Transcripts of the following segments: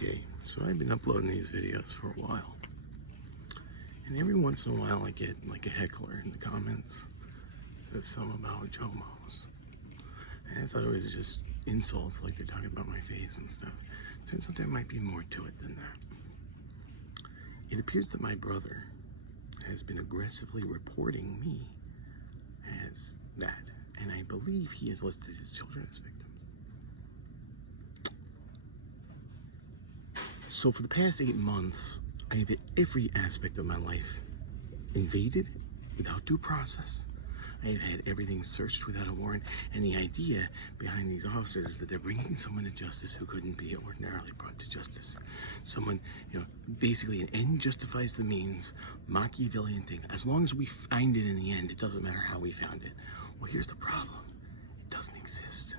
Okay, so I've been uploading these videos for a while, and every once in a while I get like a heckler in the comments says something about Jomos, and I thought it was just insults, like they're talking about my face and stuff. Turns out there might be more to it than that. It appears that my brother has been aggressively reporting me as that, and I believe he has listed his children as victims. So for the past 8 months, I have had every aspect of my life invaded without due process. I have had everything searched without a warrant, and the idea behind these officers is that they're bringing someone to justice who couldn't be ordinarily brought to justice. Someone, basically an end justifies the means, Machiavellian thing. As long as we find it in the end, it doesn't matter how we found it. Well, here's the problem. It doesn't exist.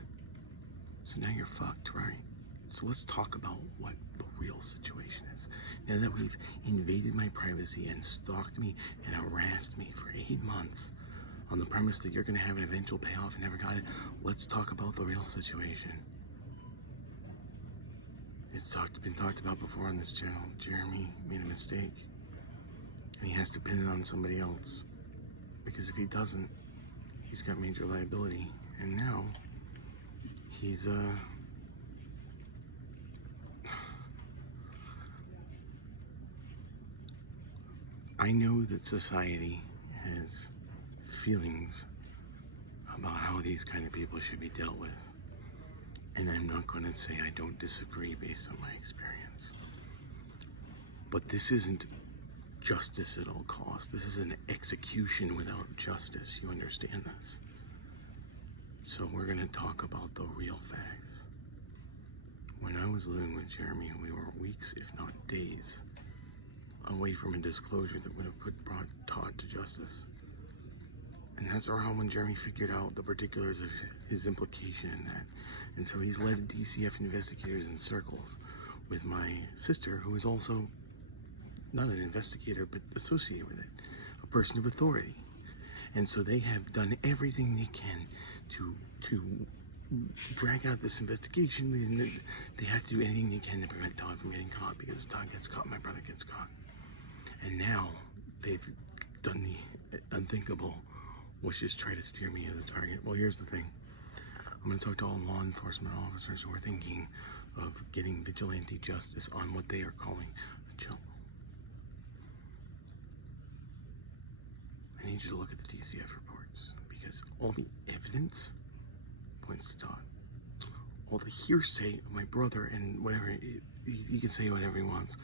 So now you're fucked, right? So let's talk about what the real situation is. Now that we've invaded my privacy and stalked me and harassed me for 8 months on the premise that you're going to have an eventual payoff and never got it, let's talk about the real situation. It's been talked about before on this channel. Jeremy made a mistake, and he has to pin it on somebody else, because if he doesn't, he's got major liability. And now he's I know that society has feelings about how these kind of people should be dealt with, and I'm not going to say I don't disagree based on my experience. But this isn't justice at all costs. This is an execution without justice. You understand this? So we're going to talk about the real facts. When I was living with Jeremy, we were weeks, if not days, away from a disclosure that would have brought Todd to justice. And that's around when Jeremy figured out the particulars of his implication in that. And so he's led DCF investigators in circles with my sister, who is also not an investigator, but associated with it, a person of authority. And so they have done everything they can to drag out this investigation. They have to do anything they can to prevent Todd from getting caught, because if Todd gets caught, my brother gets caught. And now they've done the unthinkable, which is try to steer me as a target. Well, here's the thing. I'm going to talk to all law enforcement officers who are thinking of getting vigilante justice on what they are calling a joke. I need you to look at the DCF reports, because all the evidence points to Todd. All the hearsay of my brother and whatever, he can say whatever he wants.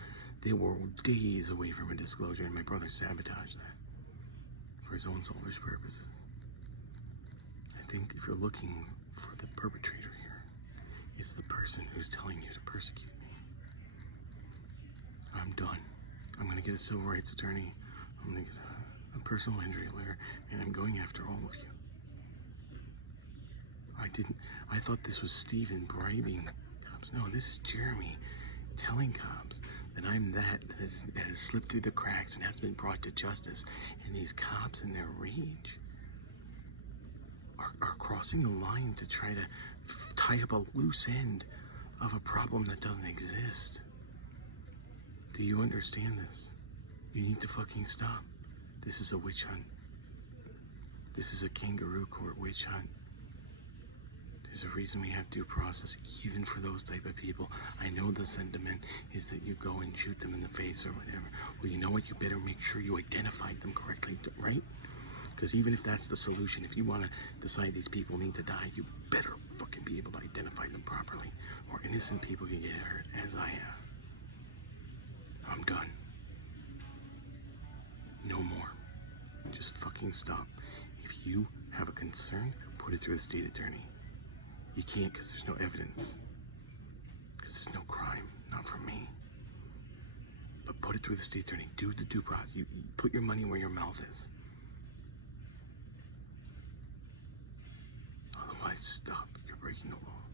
They were days away from a disclosure, and my brother sabotaged that for his own selfish purposes. I think if you're looking for the perpetrator here, it's the person who's telling you to persecute me. I'm done. I'm going to get a civil rights attorney. I'm going to get a personal injury lawyer, and I'm going after all of you. I thought this was Steven bribing cops. No, this is Jeremy telling cops that I'm that has slipped through the cracks and has been brought to justice. And these cops in their rage are crossing the line to try to tie up a loose end of a problem that doesn't exist. Do you understand this? You need to fucking stop. This is a witch hunt. This is a kangaroo court witch hunt. There's a reason we have due process, even for those type of people. I know the sentiment is that you go and shoot them in the face or whatever. Well, you know what? You better make sure you identified them correctly, right? Because even if that's the solution, if you want to decide these people need to die, you better fucking be able to identify them properly, or innocent people can get hurt, as I have. I'm done. No more. Just fucking stop. If you have a concern, put it through the state attorney. You can't, because there's no evidence. Because there's no crime, not from me. But put it through the state attorney. Do the due process. You put your money where your mouth is. Otherwise, stop. You're breaking the law.